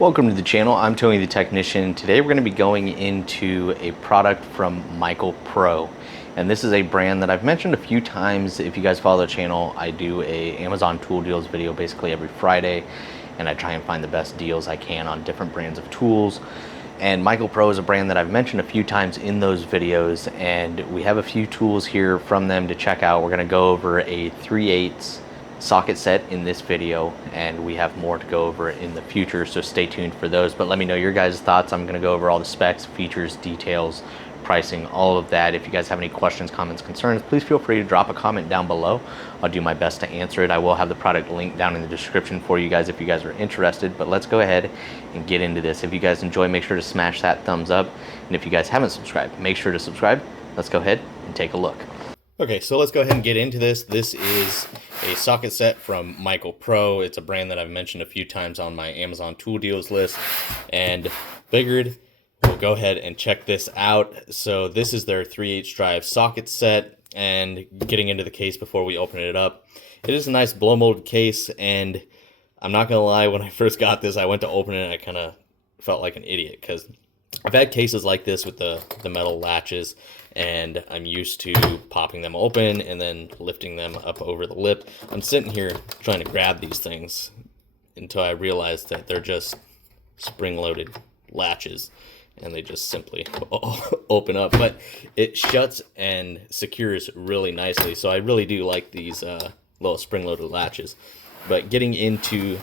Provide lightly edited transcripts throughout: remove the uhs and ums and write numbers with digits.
Welcome to the channel. I'm Tony the Technician. Today we're going to be going into a product from MichaelPro. And this is a brand that I've mentioned a few times. If you guys follow the channel, I do a Amazon tool deals video basically every Friday. And I try and find the best deals I can on different brands of tools. And MichaelPro is a brand that I've mentioned a few times in those videos. And we have a few tools here from them to check out. We're going to go over a 3/8 socket set in this video, and we have more to go over in the future, so stay tuned for those. But let me know your guys' thoughts. I'm going to go over all the specs, features, details, pricing, all of that. If you guys have any questions, comments, concerns, please feel free to drop a comment down below. I'll do my best to answer it. I will have the product link down in the description for you guys if you guys are interested. But let's go ahead and get into this. If you guys enjoy, make sure to smash that thumbs up, and if you guys haven't subscribed, make sure to subscribe. Let's go ahead and take a look. Okay, so let's go ahead and get into this. This is a socket set from MichaelPro. It's a brand that I've mentioned a few times on my Amazon tool deals list, and figured we'll go ahead and check this out. So this is their 3/8 drive socket set, and getting into the case before we open it up. It is a nice blow molded case, and I'm not gonna lie, when I first got this, I went to open it and I kind of felt like an idiot because I've had cases like this with the metal latches, and I'm used to popping them open and then lifting them up over the lip. I'm sitting here trying to grab these things until I realized that they're just spring-loaded latches, and they just simply open up. But it shuts and secures really nicely, so I really do like these little spring-loaded latches. But getting into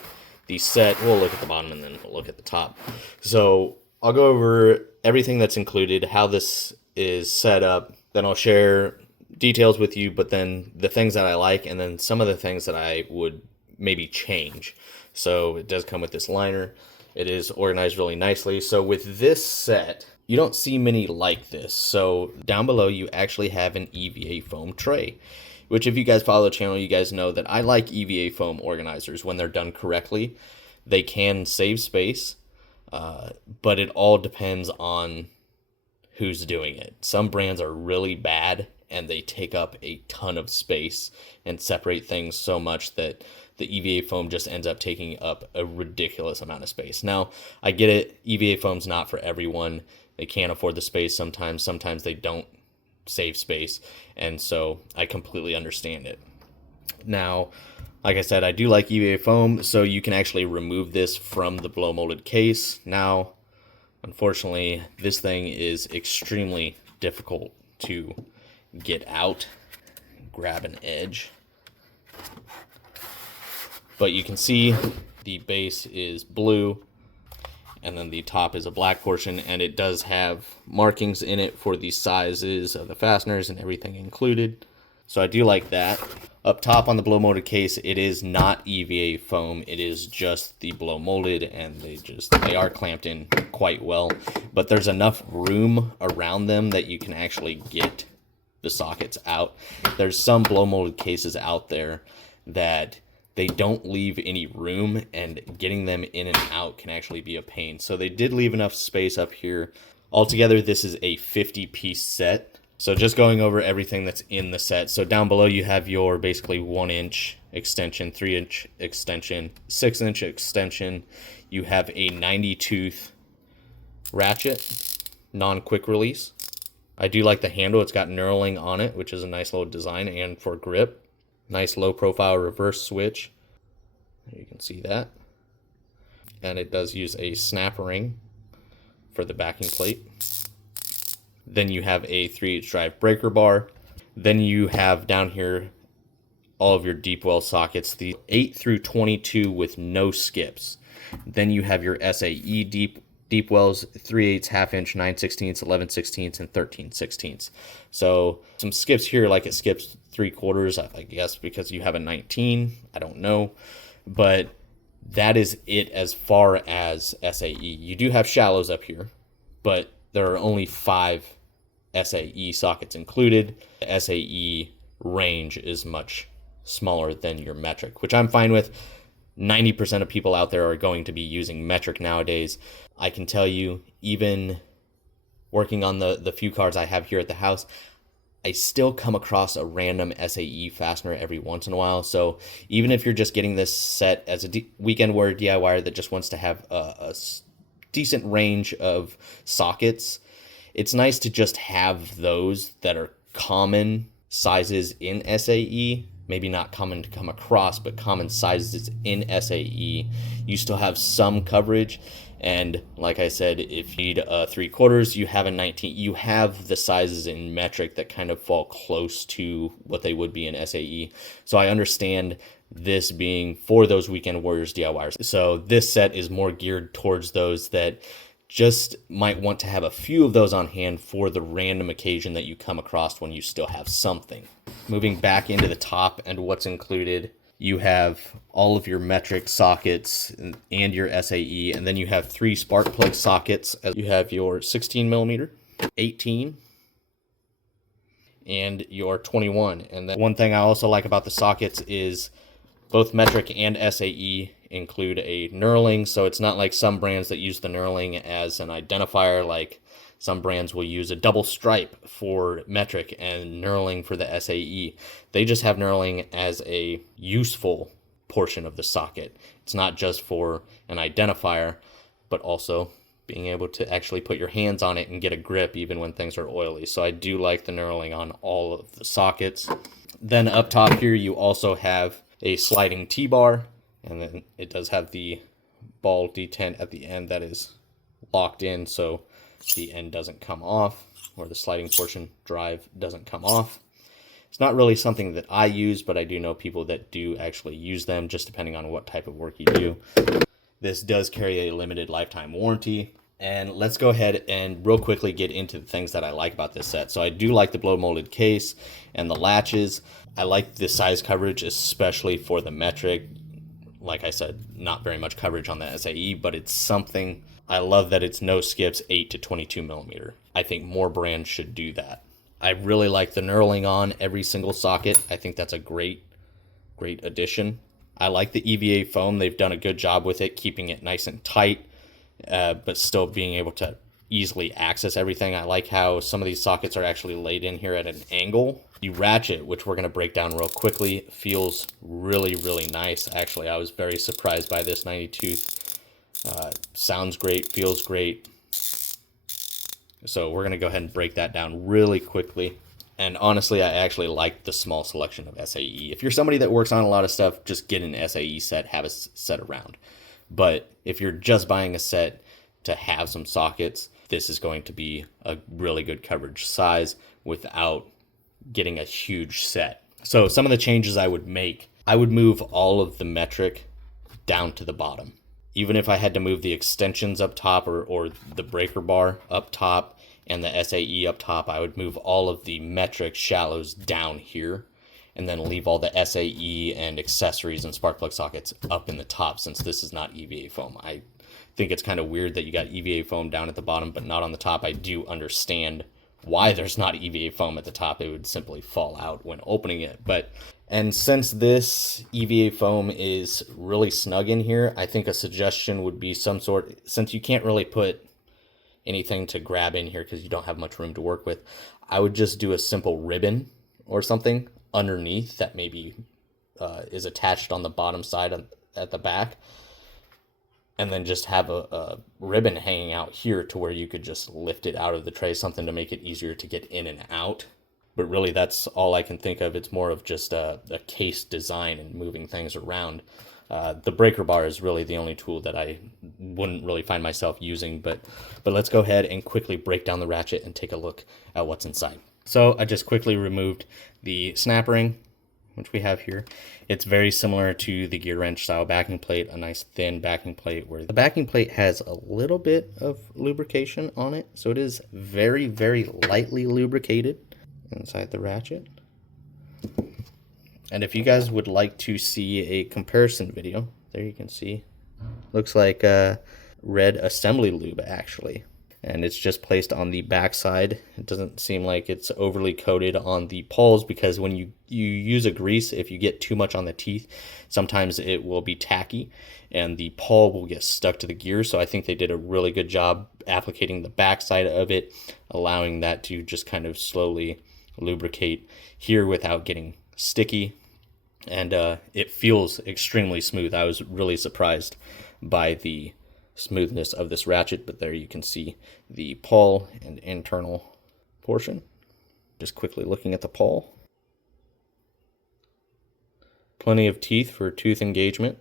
the set, we'll look at the bottom and then we'll look at the top. So I'll go over everything that's included, how this is set up, then I'll share details with you, but then the things that I like, and then some of the things that I would maybe change. So it does come with this liner. It is organized really nicely. So with this set, you don't see many like this. So down below, you actually have an EVA foam tray, which if you guys follow the channel, you guys know that I like EVA foam organizers. When they're done correctly, they can save space. But it all depends on who's doing it. Some brands are really bad and they take up a ton of space and separate things so much that the EVA foam just ends up taking up a ridiculous amount of space. Now, I get it. EVA foam's not for everyone. They can't afford the space sometimes. Sometimes they don't save space. And so I completely understand it. Now, like I said, I do like EVA foam, so you can actually remove this from the blow molded case. Now, unfortunately, this thing is extremely difficult to get out. Grab an edge. But you can see the base is blue, and then the top is a black portion, and it does have markings in it for the sizes of the fasteners and everything included. So I do like that. Up top on the blow molded case, it is not EVA foam. It is just the blow molded, and they are clamped in quite well. But there's enough room around them that you can actually get the sockets out. There's some blow molded cases out there that they don't leave any room, and getting them in and out can actually be a pain. So they did leave enough space up here. Altogether, this is a 50-piece set. So just going over everything that's in the set. So down below you have your basically 1-inch extension, 3-inch extension, 6-inch extension. You have a 90-tooth ratchet, non-quick release. I do like the handle. It's got knurling on it, which is a nice little design, and for grip. Nice low profile reverse switch. You can see that. And it does use a snap ring for the backing plate. Then you have a 3/8 drive breaker bar. Then you have down here all of your deep well sockets, the 8 through 22 with no skips. Then you have your SAE deep wells, 3/8, half-inch, 9/16, 11/16, and 13/16. So some skips here, like it skips 3/4, I guess because you have a 19. I don't know, but that is it as far as SAE. You do have shallows up here, but there are only 5 SAE sockets included. The SAE range is much smaller than your metric, which I'm fine with. 90% of people out there are going to be using metric nowadays. I can tell you, even working on the few cards I have here at the house, I still come across a random SAE fastener every once in a while. So even if you're just getting this set as a weekend warrior DIYer that just wants to have a decent range of sockets, it's nice to just have those that are common sizes in SAE. Maybe not common to come across, but common sizes in SAE. You still have some coverage. And like I said, if you need a 3/4, you have a 19. You have the sizes in metric that kind of fall close to what they would be in SAE. So I understand this being for those weekend warriors DIYers. So this set is more geared towards those that just might want to have a few of those on hand for the random occasion that you come across when you still have something. Moving back into the top and what's included, you have all of your metric sockets and your SAE, and then you have 3 spark plug sockets. You have your 16 millimeter, 18, and your 21. And then one thing I also like about the sockets is both metric and SAE include a knurling, so it's not like some brands that use the knurling as an identifier. Like some brands will use a double stripe for metric and knurling for the SAE. They just have knurling as a useful portion of the socket. It's not just for an identifier, but also being able to actually put your hands on it and get a grip even when things are oily. So I do like the knurling on all of the sockets. Then up top here, you also have a sliding T-bar, and then it does have the ball detent at the end that is locked in, so the end doesn't come off, or the sliding portion drive doesn't come off. It's not really something that I use, but I do know people that do actually use them, just depending on what type of work you do. This does carry a limited lifetime warranty. And let's go ahead and real quickly get into the things that I like about this set. So I do like the blow molded case and the latches. I like the size coverage, especially for the metric. Like I said, not very much coverage on the SAE, but it's something. I love that it's no skips 8 to 22 millimeter. I think more brands should do that. I really like the knurling on every single socket. I think that's a great addition. I like the EVA foam. They've done a good job with it, keeping it nice and tight, but still being able to easily access everything. I like how some of these sockets are actually laid in here at an angle. The Ratchet, which we're going to break down real quickly, feels really, really nice. Actually, I was very surprised by this 90 tooth. Sounds great, feels great. So we're going to go ahead and break that down really quickly. And honestly, I actually like the small selection of SAE. If you're somebody that works on a lot of stuff, just get an SAE set, have a set around. But if you're just buying a set to have some sockets, this is going to be a really good coverage size without getting a huge set. So some of the changes I would make, I would move all of the metric down to the bottom. Even if I had to move the extensions up top or the breaker bar up top and the SAE up top, I would move all of the metric shallows down here and then leave all the SAE and accessories and spark plug sockets up in the top, since this is not EVA foam. I think it's kind of weird that you got EVA foam down at the bottom but not on the top. I do understand why there's not EVA foam at the top. It would simply fall out when opening it. And since this EVA foam is really snug in here, I think a suggestion would be some sort, since you can't really put anything to grab in here because you don't have much room to work with, I would just do a simple ribbon or something underneath that maybe is attached on the bottom side at the back, and then just have a ribbon hanging out here to where you could just lift it out of the tray, something to make it easier to get in and out. But really, that's all I can think of. It's more of just a case design and moving things around. The breaker bar is really the only tool that I wouldn't really find myself using. But let's go ahead and quickly break down the Ratchet and take a look at what's inside. So I just quickly removed the snap ring, which we have here. It's very similar to the gear wrench style backing plate, a nice thin backing plate where the backing plate has a little bit of lubrication on it. So it is very, very lightly lubricated inside the Ratchet. And if you guys would like to see a comparison video, there you can see, looks like red assembly lube actually. And it's just placed on the back side. It doesn't seem like it's overly coated on the pawls, because when you use a grease, if you get too much on the teeth, sometimes it will be tacky and the pawl will get stuck to the gear. So I think they did a really good job applicating the back side of it, allowing that to just kind of slowly lubricate here without getting sticky. And it feels extremely smooth. I was really surprised by the smoothness of this ratchet, but there you can see the pawl and internal portion. Just quickly looking at the pawl. Plenty of teeth for tooth engagement.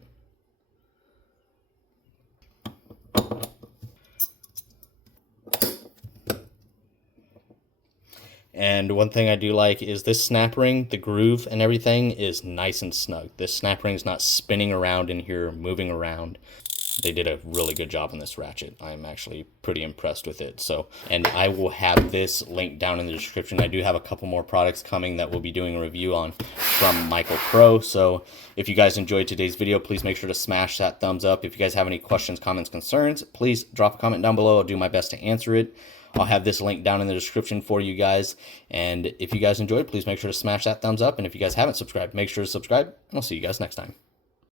And one thing I do like is this snap ring, the groove and everything is nice and snug. This snap ring's not spinning around in here, moving around. They did a really good job on this ratchet. I'm actually pretty impressed with it. So, and I will have this linked down in the description. I do have a couple more products coming that we'll be doing a review on from MichaelPro. So if you guys enjoyed today's video, please make sure to smash that thumbs up. If you guys have any questions, comments, concerns, please drop a comment down below. I'll do my best to answer it. I'll have this link down in the description for you guys. And if you guys enjoyed, please make sure to smash that thumbs up. And if you guys haven't subscribed, make sure to subscribe. And I'll see you guys next time.